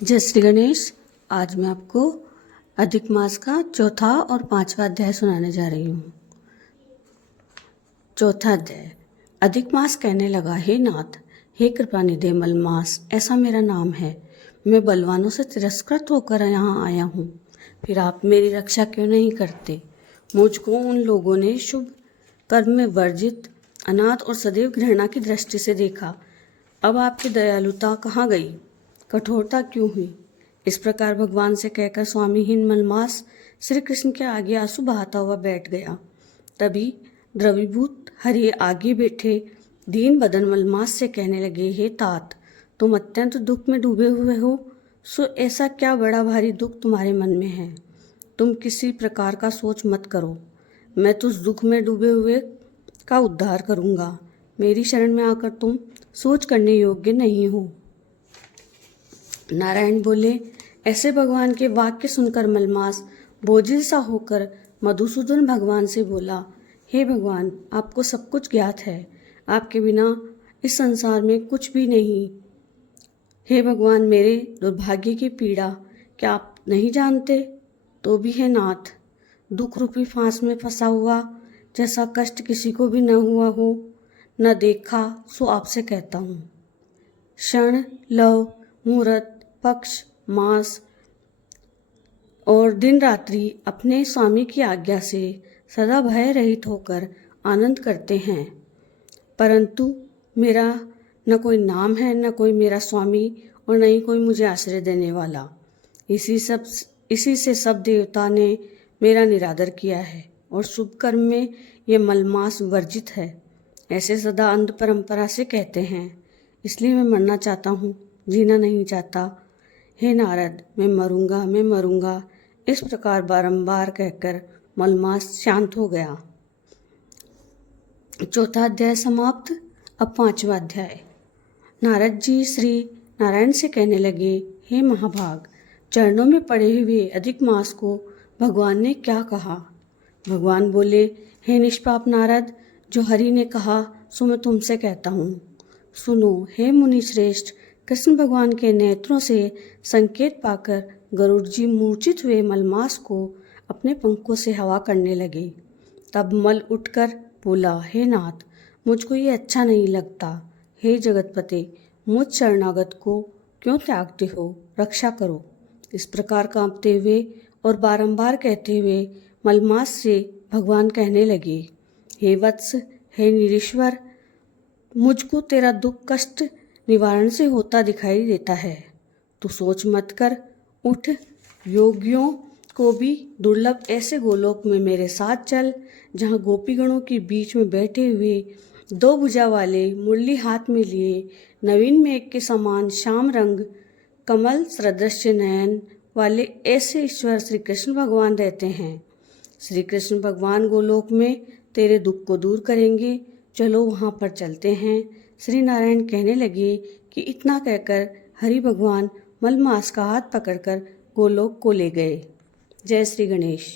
जय श्री गणेश। आज मैं आपको अधिक मास का चौथा और पांचवा अध्याय सुनाने जा रही हूँ। चौथा अध्याय। अधिक मास कहने लगा, हे नाथ, हे कृपानिधे मलमास, ऐसा मेरा नाम है। मैं बलवानों से तिरस्कृत होकर यहाँ आया हूँ, फिर आप मेरी रक्षा क्यों नहीं करते? मुझको उन लोगों ने शुभ कर्म में वर्जित, अनाथ और सदैव घृणा की दृष्टि से देखा। अब आपकी दयालुता कहाँ गई? कठोरता क्यों हुई? इस प्रकार भगवान से कहकर स्वामीहीन मलमास श्री कृष्ण के आगे आंसू बहाता हुआ बैठ गया। तभी द्रवीभूत हरि आगे बैठे दीन बदन मलमास से कहने लगे, हे तात, तुम अत्यंत दुख में डूबे हुए हो। सो ऐसा क्या बड़ा भारी दुख तुम्हारे मन में है? तुम किसी प्रकार का सोच मत करो, मैं तो उस दुख में डूबे हुए का उद्धार करूंगा। मेरी शरण में आकर तुम सोच करने योग्य नहीं हो। नारायण बोले। ऐसे भगवान के वाक्य सुनकर मलमास बोझिल सा होकर मधुसूदन भगवान से बोला, हे भगवान, आपको सब कुछ ज्ञात है, आपके बिना इस संसार में कुछ भी नहीं। हे भगवान, मेरे दुर्भाग्य की पीड़ा क्या आप नहीं जानते? तो भी है नाथ, दुख रूपी फांस में फंसा हुआ जैसा कष्ट किसी को भी न हुआ हो, न देखा, सो आपसे कहता हूँ। क्षण, लव, मुहूर्त, पक्ष, मास और दिन रात्रि अपने स्वामी की आज्ञा से सदा भय रहित होकर आनंद करते हैं, परंतु मेरा न कोई नाम है, न कोई मेरा स्वामी, और न ही कोई मुझे आश्रय देने वाला। इसी से सब देवता ने मेरा निरादर किया है और शुभ कर्म में ये मलमास वर्जित है। ऐसे सदा अंध परंपरा से कहते हैं, इसलिए मैं मरना चाहता हूँ, जीना नहीं चाहता। हे नारद, मैं मरूंगा, मैं मरूंगा, इस प्रकार बारंबार कहकर मलमास शांत हो गया। चौथा अध्याय समाप्त। अब पांचवा अध्याय। नारद जी श्री नारायण से कहने लगे, हे महाभाग, चरणों में पड़े हुए अधिक मास को भगवान ने क्या कहा? भगवान बोले, हे निष्पाप नारद, जो हरि ने कहा सो मैं तुमसे कहता हूँ। सुनो, हे मुनि श्रेष्ठ, कृष्ण भगवान के नेत्रों से संकेत पाकर गरुड़ जी मूर्छित हुए मलमास को अपने पंखों से हवा करने लगे। तब मल उठकर बोला, हे नाथ, मुझको ये अच्छा नहीं लगता। हे जगतपते, मुझ शरणागत को क्यों त्यागते हो? रक्षा करो। इस प्रकार कांपते हुए और बारंबार कहते हुए मलमास से भगवान कहने लगे, हे वत्स, हे निरीश्वर, मुझको तेरा दुख कष्ट निवारण से होता दिखाई देता है। तू सोच मत कर, उठ, योगियों को भी दुर्लभ ऐसे गोलोक में मेरे साथ चल, जहाँ गोपीगणों के बीच में बैठे हुए दो भुजा वाले, मुरली हाथ में लिए, नवीन मेघ के समान श्याम रंग, कमल सदृश नयन वाले ऐसे ईश्वर श्री कृष्ण भगवान रहते हैं। श्री कृष्ण भगवान गोलोक में तेरे दुख को दूर करेंगे, चलो वहाँ पर चलते हैं। श्री नारायण कहने लगे कि इतना कहकर हरि भगवान मलमास का हाथ पकड़कर गोलोक को ले गए। जय श्री गणेश।